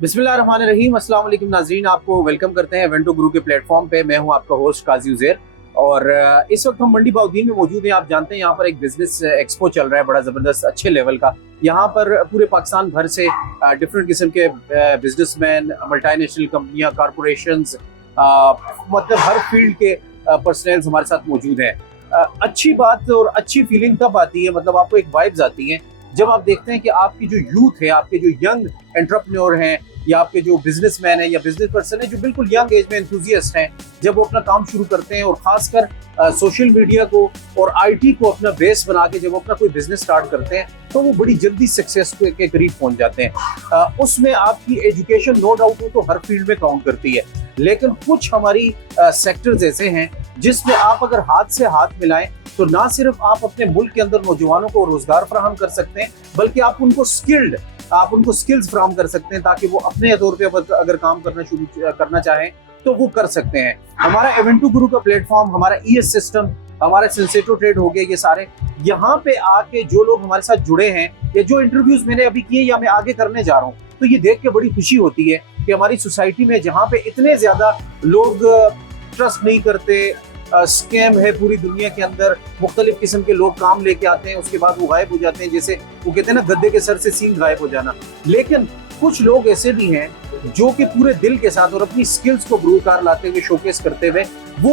बिस्मिल्लाहिर्रहमानिर्रहीम। अस्सलाम वालेकुम नाज़रीन, आपको वेलकम करते हैं इवेंटो गुरु के प्लेटफॉर्म पे। मैं हूं आपका होस्ट काजी उज़ैर और इस वक्त हम मंडी बाउद्दीन में मौजूद हैं। आप जानते हैं यहाँ पर एक बिजनेस एक्सपो चल रहा है, बड़ा ज़बरदस्त अच्छे लेवल का। यहाँ पर पूरे पाकिस्तान भर से डिफरेंट किस्म के बिजनेसमैन, मल्टीनेशनल कंपनियां, कॉरपोरेशंस, मतलब हर फील्ड के पर्सनल्स हमारे साथ मौजूद हैं। अच्छी बात और अच्छी फीलिंग तब आती है, मतलब आपको एक वाइब्स आती हैं जब आप देखते हैं कि आपकी जो यूथ है, आपके जो यंग एंटरप्रेन्योर हैं या आपके जो बिजनेसमैन है या बिजनेस पर्सन है जो बिल्कुल यंग एज में एंथुजियास्ट हैं, जब वो अपना काम शुरू करते हैं और खासकर सोशल मीडिया को और आईटी को अपना बेस बना के जब वो अपना कोई बिजनेस स्टार्ट करते हैं तो वो बड़ी जल्दी सक्सेस के करीब पहुंच जाते हैं। उसमें आपकी एजुकेशन नो डाउट हो तो हर फील्ड में काउंट करती है, लेकिन कुछ हमारी सेक्टर्स ऐसे हैं जिसमें आप अगर हाथ से हाथ मिलाएं तो ना सिर्फ आप अपने मुल्क के अंदर नौजवानों को रोजगार फराहम कर सकते हैं, बल्कि आप उनको स्किल्स फराहम कर सकते हैं ताकि वो अपने तौर पे अगर काम करना शुरू करना चाहें तो वो कर सकते हैं। हमारा इवेंटो गुरु का प्लेटफॉर्म, हमारा ईएस सिस्टम, हमारा सेंसेटो ट्रेड हो गया, ये सारे यहाँ पे आके जो लोग हमारे साथ जुड़े हैं या जो इंटरव्यूज मैंने अभी किए या मैं आगे करने जा रहा हूँ, तो ये देख के बड़ी खुशी होती है कि हमारी सोसाइटी में जहाँ पे इतने ज्यादा लोग ट्रस्ट नहीं करते, स्कैम है पूरी दुनिया के अंदर, मुख्तलिफ किस्म के लोग काम लेके आते हैं, उसके बाद वो गायब हो जाते हैं, जैसे वो कहते हैं ना गद्दे के सर से सींग गायब हो जाना। लेकिन कुछ लोग ऐसे भी हैं जो कि पूरे दिल के साथ और अपनी स्किल्स को बरूकार लाते हुए, शोकेस करते हुए वो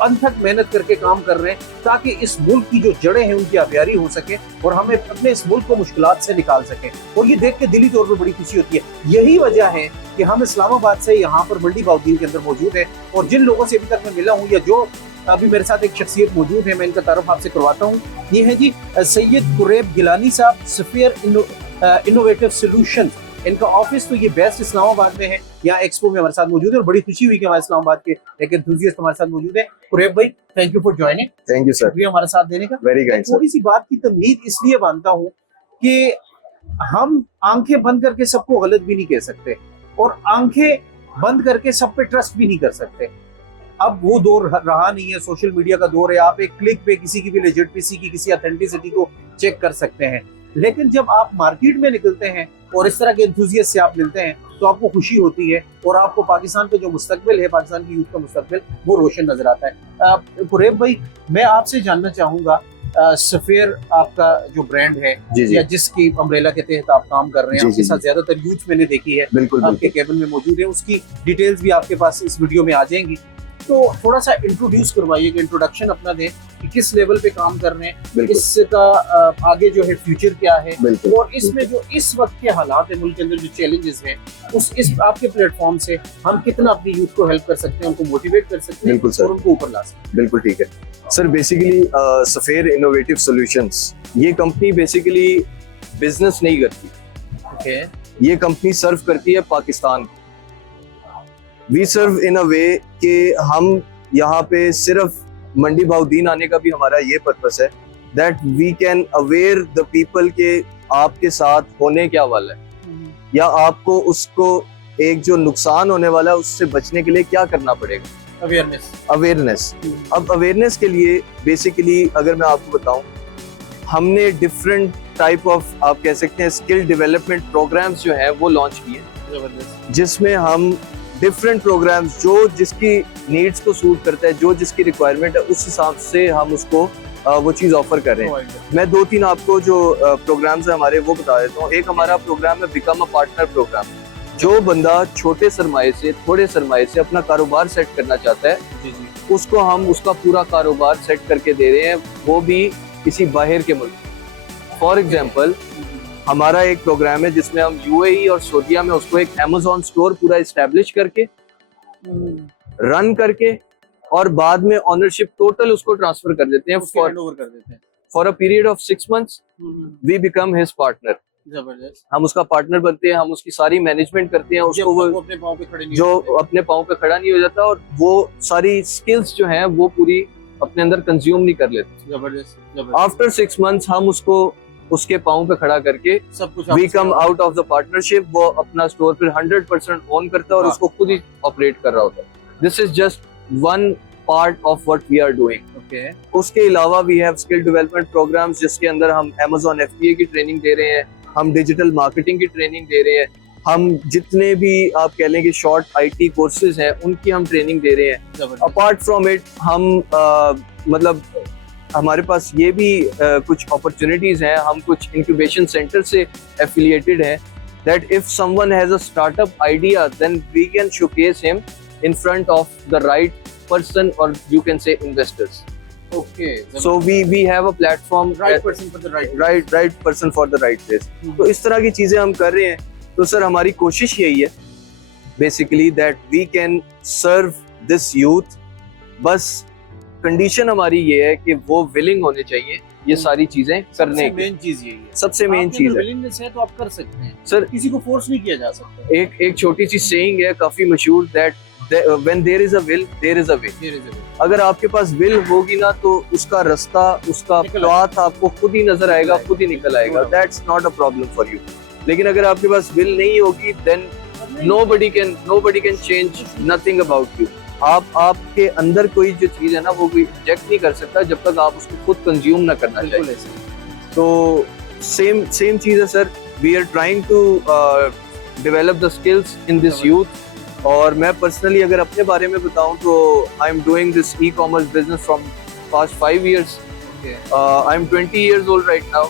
अनथक मेहनत करके काम कर रहे हैं ताकि इस मुल्क की जो जड़ें हैं उनकी आबियारी हो सके और हमें अपने इस मुल्क को मुश्किलात से निकाल सके। और ये देख के दिली तौर पर बड़ी खुशी होती है। यही वजह है कि हम इस्लामाबाद से यहाँ पर मंडी बाउद्दीन के अंदर मौजूद है और जिन लोगों से अभी तक मैं मिला हूँ या जो अभी मेरे साथ एक शख्सियत मौजूद है, मैं इनका तारुफ आपसे करवाता हूँ। ये है जी सैयद कुरैब गिलानी साहब, सफीर इनोवेटिव सॉल्यूशंस। इनका ऑफिस तो ये बेस्ट इस्लामाबाद में है, यहाँ एक्सपो में हमारे साथ मौजूद है और बड़ी खुशी हुई कि हमारे इस्लामाबाद के एक एंथुसियास्ट हमारे साथ मौजूद है। कुरैब भाई, thank you for joining. Thank you sir, शुक्रिया हमारे साथ देने का। Very kind sir. थोड़ी सी बात की तमहीद इसलिए मानता हूँ कि हम आंखें बंद करके सबको गलत भी नहीं कह सकते और आंखें बंद करके सब पे ट्रस्ट भी नहीं कर सकते। अब वो दौर रहा नहीं है, सोशल मीडिया का दौर है। आप एक क्लिक पे किसी की भी लेजिटिमेसी की, किसी ऑथेंटिसिटी को चेक कर सकते हैं। लेकिन जब आप मार्केट में निकलते हैं और इस तरह के एंथुसियास्ट से आप मिलते हैं तो आपको खुशी होती है और आपको पाकिस्तान का जो मुस्तकबिल है, पाकिस्तान की यूथ का मुस्तकबिल, वो रोशन नजर आता है। कुरैब भाई, मैं आपसे जानना चाहूंगा, सफेर आपका जो ब्रांड है या जिसकी अम्ब्रेला के तहत आप काम कर रहे हैं, आपके साथ ज्यादातर यूथ मैंने देखी है, आपके केबिन में मौजूद है, उसकी डिटेल्स भी आपके पास इस वीडियो में आ जाएंगी। तो थोड़ा सा इंट्रोड्यूस करवाइए, इंट्रोडक्शन अपना दें कि किस लेवल पे काम कर रहे हैं, इसका आगे जो है फ्यूचर क्या है और इसमें जो इस वक्त के हालात है मुल्क के अंदर, जो चैलेंजेस हैं, इस आपके प्लेटफॉर्म से हम कितना अपनी यूथ को हेल्प कर सकते हैं, उनको मोटिवेट कर सकते हैं और उनको ऊपर ला सकते हैं। बिल्कुल ठीक है सर। बेसिकली सफीर इनोवेटिव सॉल्यूशंस, ये कंपनी बेसिकली बिजनेस नहीं करती। ये कंपनी सर्व करती है पाकिस्तान को। वी सर्व इन अ वे कि हम यहाँ पे सिर्फ मंडी बाउद्दीन आने का भी हमारा ये पर्पस है that we can aware the people के आपके साथ होने क्या वाला है या आपको उसको एक जो नुकसान होने वाला है उससे बचने के लिए क्या करना पड़ेगा। अवेयरनेस। अब अवेयरनेस के लिए बेसिकली अगर मैं आपको बताऊं, हमने डिफरेंट टाइप ऑफ, आप कह सकते हैं, स्किल डेवलपमेंट प्रोग्राम्स जो है वो लॉन्च किए, जिसमें हम डिफरेंट प्रोग्राम्स जो जिसकी नीड्स को सूट करता है, जो जिसकी रिक्वायरमेंट है, उस हिसाब से हम उसको वो चीज़ ऑफर कर रहे हैं। मैं 2-3 आपको जो प्रोग्राम्स है हमारे वो बता देता हूँ। एक हमारा प्रोग्राम है बिकम अ पार्टनर प्रोग्राम। जो बंदा छोटे सरमाए से, थोड़े सरमाए से अपना कारोबार सेट करना चाहता है, उसको हम उसका पूरा कारोबार सेट करके दे रहे हैं, वो भी किसी बाहर के मुल्क। फॉर एग्जाम्पल, हमारा एक प्रोग्राम है जिसमें हम यूएई और सऊदीया में उसको एक अमेज़न स्टोर पूरा इस्टेब्लिश करके, रन करके और बाद में ओनरशिप टोटल उसको ट्रांसफर कर देते हैं for a period of 6 months। We become his partner. जबरदस्त। हम उसका पार्टनर बनते हैं, हम उसकी सारी मैनेजमेंट करते हैं, उसको वो अपने पाँव पे खड़े नहीं जो अपने पाँव पे खड़ा नहीं हो जाता और वो सारी स्किल्स जो हैं वो पूरी अपने अंदर कंज्यूम नहीं कर लेते। जबरदस्त। आफ्टर 6 months हम उसको उसके पाँव पे खड़ा करके सब कुछ we come out of the partnership, वो अपना स्टोर फिर 100% ओन करता है और उसको खुद ही ऑपरेट कर रहा होता है। This is just one part of what we are doing. उसके अलावा we have skill development programs जिसके अंदर हम Amazon FBA की ट्रेनिंग दे रहे हैं, हम डिजिटल मार्केटिंग की ट्रेनिंग दे रहे हैं, हम जितने भी आप कह लें कि शॉर्ट आईटी कोर्सेज हैं उनकी हम ट्रेनिंग दे रहे हैं। अपार्ट फ्रॉम इट हम मतलब हमारे पास ये भी कुछ अपॉर्चुनिटीज हैं, हम कुछ इंक्यूबेशन सेंटर से एफिलिएटेड हैं, that if someone has a startup idea then we can showcase him in front of the right person, or you can say investors. Okay, so we have a platform, right person for the right right person for the right place. तो इस तरह की चीजें हम कर रहे हैं। तो सर हमारी कोशिश यही है basically that we can serve this youth, बस कंडीशन हमारी ये है कि वो विलिंग होने चाहिए ये सारी चीजें करने की। मेन चीज यही है, सबसे मेन चीज है विलिंगनेस है तो आप कर सकते हैं सर, किसी को फोर्स नहीं किया जा सकता। एक छोटी सी सेइंग है काफी मशहूर, that when there is a will there is a way। अगर आपके पास विल होगी ना तो उसका रास्ता, उसका पाथ आपको खुद ही नजर आएगा, खुद ही निकल आएगा। That's not a problem for you. लेकिन अगर आपके पास विल नहीं होगी then nobody can change nothing about you। आपके अंदर कोई जो चीज है ना वो कोई रिजेक्ट नहीं कर सकता जब तक आप उसको खुद कंज्यूम ना करना चाहिए। तो सेम चीज है sir, we are trying to develop the skills in this youth. और मैं पर्सनली अगर अपने बारे में बताऊं तो I am doing this e commerce business from past 5 years। I am 20 years old right now,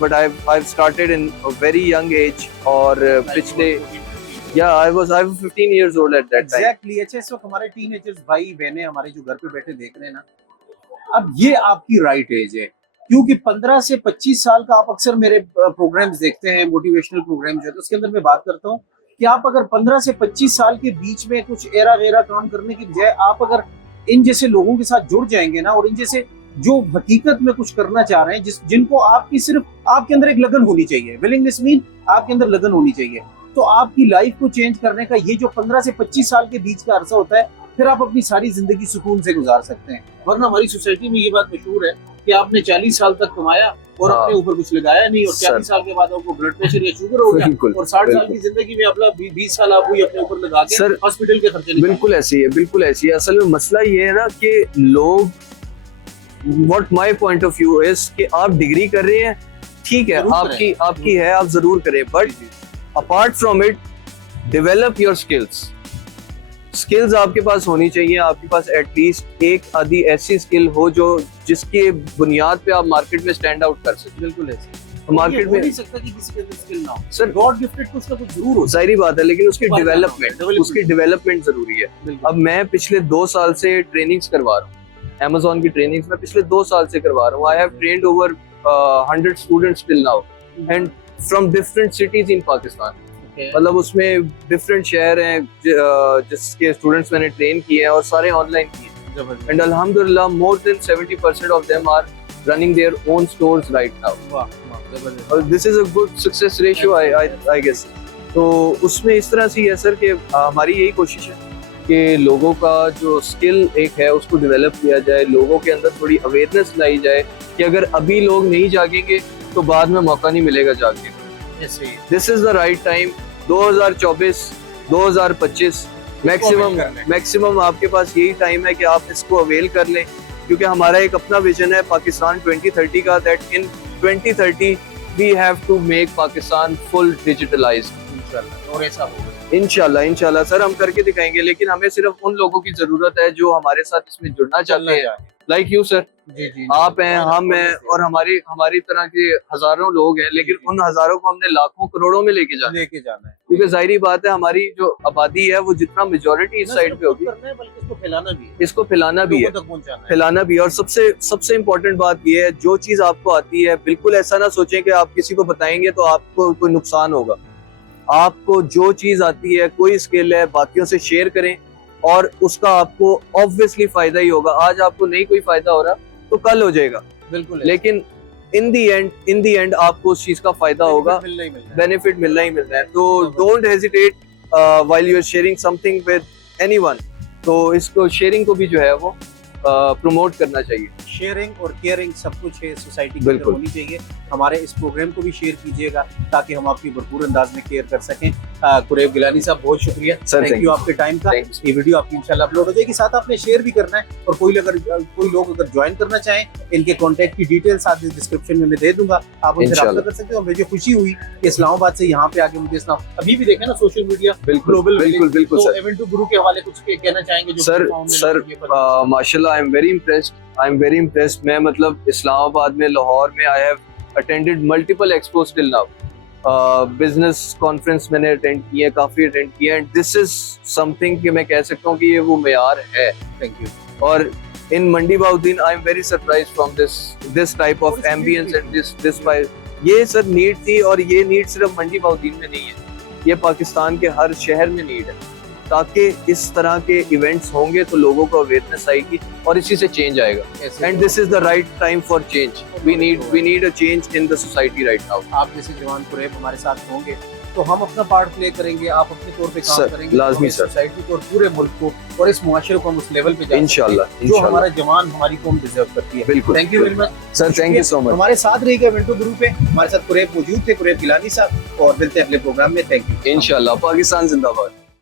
but I've started in a very young age। और पिछले I was 15 years old at that time। Exactly। अच्छा, इस वक्त हमारे teenagers भाई बहनें हमारे जो घर पे बैठे देख रहे हैं ना, अब ये आपकी राइट एज है, क्योंकि 15 से 25 साल का आप अक्सर मेरे प्रोग्राम्स देखते हैं, मोटिवेशनल प्रोग्राम जो है, तो उसके अंदर मैं बात करता हूँ कि आप अगर 15 से 25 साल के बीच में कुछ एरा गैरा काम करने की बजाय आप अगर इन जैसे लोगों के साथ जुड़ जाएंगे ना, और इन जैसे जो हकीकत में कुछ करना चाह रहे हैं, जिनको आपकी सिर्फ आपके अंदर एक लगन होनी चाहिए, विलिंगनेस मीन आपके अंदर लगन होनी चाहिए, तो आपकी लाइफ को चेंज करने का ये जो 15 से 25 साल के बीच का अरसा होता है, फिर आप अपनी सारी जिंदगी सुकून से गुजार सकते हैं। वरना हमारी सोसाइटी में ये बात मशहूर है कि आपने 40 साल तक कमाया और अपने ऊपर कुछ लगाया नहीं, और 40 साल के बाद आपको ब्लड प्रेशर या शुगर हो गया, और 60 साल की जिंदगी में अपना 20 साल आप अपने ऊपर लगा के हॉस्पिटल के खर्चे। बिल्कुल ऐसी है, बिल्कुल ऐसी है। असल में मसला ये है ना कि लोग, what my point of view is कि आप डिग्री कर रहे हैं, ठीक है, आपकी है, आप जरूर करें, but apart from it develop your skills आपके पास होनी चाहिए। आपके पास एटलीस्ट एक आधी ऐसी स्किल हो जो जिसके बुनियाद पे आप मार्केट में स्टैंड आउट कर सकते। बिल्कुल ऐसे मार्केट में नहीं सकता कि किसी के अंदर स्किल ना हो सर, गॉड गिफ्टेड कुछ ना कुछ जरूर हो, सारी बात है, लेकिन उसकी डेवलपमेंट जरूरी है। अब मैं पिछले 2 साल से ट्रेनिंग्स करवा रहा हूँ, Amazon की ट्रेनिंग्स मैं पिछले 2 साल से करवा रहा हूँ। I have trained over 100 students till now and from different cities in Pakistan. मतलब उसमें डिफरेंट शहर हैं जिसके स्टूडेंट्स मैंने ट्रेन किए हैं और सारे ऑनलाइन किए, एंड अल्हम्दुलिल्लाह more than 70% of them are running their own stores right now. और this is a good success ratio I guess. तो उसमें इस तरह से है सर कि हमारी यही कोशिश है कि लोगों का जो स्किल एक है उसको डेवलप किया जाए, लोगों के अंदर थोड़ी अवेयरनेस लाई जाए कि अगर अभी लोग नहीं जागेंगे तो बाद में मौका नहीं मिलेगा जागने का। This is the right time. 2024 2025 maximum आपके पास यही टाइम है कि आप इसको अवेल कर लें, क्योंकि हमारा एक अपना विजन है पाकिस्तान 2030 का, that in 2030 we have to make Pakistan full digitalized. और ऐसा होगा इंशाल्लाह सर, हम करके दिखाएंगे। लेकिन हमें सिर्फ उन लोगों की जरूरत है जो हमारे साथ इसमें जुड़ना चाहते हैं, लाइक यू सर। जी, आप हैं, हम हैं, और हमारी तरह के हजारों लोग हैं, लेकिन उन हजारों को हमने लाखों करोड़ों में लेके जाना है, क्योंकि जाहिर बात है हमारी जो आबादी है वो जितना मेजोरिटी इस साइड पे होगी, इसको फैलाना भी है। और सबसे इम्पोर्टेंट बात ये है, जो चीज आपको आती है बिल्कुल ऐसा ना सोचें कि आप किसी को बताएंगे तो आपको कोई नुकसान होगा। आपको जो चीज आती है, कोई स्किल है, बाकियों से शेयर करें और उसका आपको ऑब्वियसली फायदा ही होगा। आज आपको नहीं कोई फायदा हो रहा तो कल हो जाएगा, बिल्कुल, लेकिन इन दी एंड आपको उस चीज का फायदा होगा, बेनिफिट मिलना ही मिलना है। तो don't hesitate while you are sharing something with anyone. तो इसको शेयरिंग को भी जो है वो प्रमोट करना चाहिए। शेयरिंग और केयरिंग सब कुछ है सोसाइटी में होनी चाहिए। हमारे इस प्रोग्राम को भी शेयर कीजिएगा ताकि हम आपकी भरपूर अंदाज में केयर कर सकें। कुरैब गिलानी साहब बहुत शुक्रिया, थैंक यू आपके टाइम का। ये वीडियो आपकी इंशाल्लाह अपलोड हो जाएगी, साथ आपने शेयर भी करना है। और कोई लोग अगर ज्वाइन करना चाहें, इनके कॉन्टैक्ट की डिटेल साथ डिस्क्रिप्शन में मैं दे दूंगा, आप उनसे रब्ता कर सकते हो। मुझे खुशी हुई कि इस्लामाबाद से यहाँ पे आके मुझे इस्लाम अभी भी देखे ना सोशल मीडिया ग्लोबल, बिल्कुल तो इवेंट टू गुरु के हवाले कुछ कहना चाहेंगे जो सर माशाल्लाह, आई एम वेरी इम्प्रेस्ड। मैं मतलब इस्लामाबाद में, लाहौर में I have attended multiple expose till now. Business conference मैंने अटेंड किए, काफी अटेंड किए, एंड दिस इज समथिंग कि मैं कह सकता हूँ कि ये वो मेयार है। Thank you. और in Mandi Bahauddin I am very surprised from this type of ambience and this ये सर नीड थी। और ये नीड सिर्फ मंडी बाउद्दीन में नहीं है, ये पाकिस्तान के हर शहर में नीड है, ताकि इस तरह के इवेंट्स होंगे तो लोगों को अवेयरनेस आएगी और इसी से चेंज आएगा। And this is the right time for change. We need a change in the society right now. आप जैसे जवान कुरैब हमारे साथ होंगे तो हम अपना पार्ट प्ले करेंगे, आप अपने तौर पे काम करेंगे, लाजमी सर, सोसाइटी को और पूरे मुल्क को और इस मुआशरे को हम उस लेवल पे इंशाल्लाह जो हमारा जवान हमारी कौम डिजर्व करती है। बिल्कुल, thank you very much sir, thank you so much. हमारे साथ रहिएगा इवेंट टू गुरु पे, हमारे साथ कुरैब मौजूद थे, कुरैब गिलानी साहब, और मिलते हैं अगले प्रोग्राम में। Thank you. इंशाल्लाह। पाकिस्तान जिंदाबाद।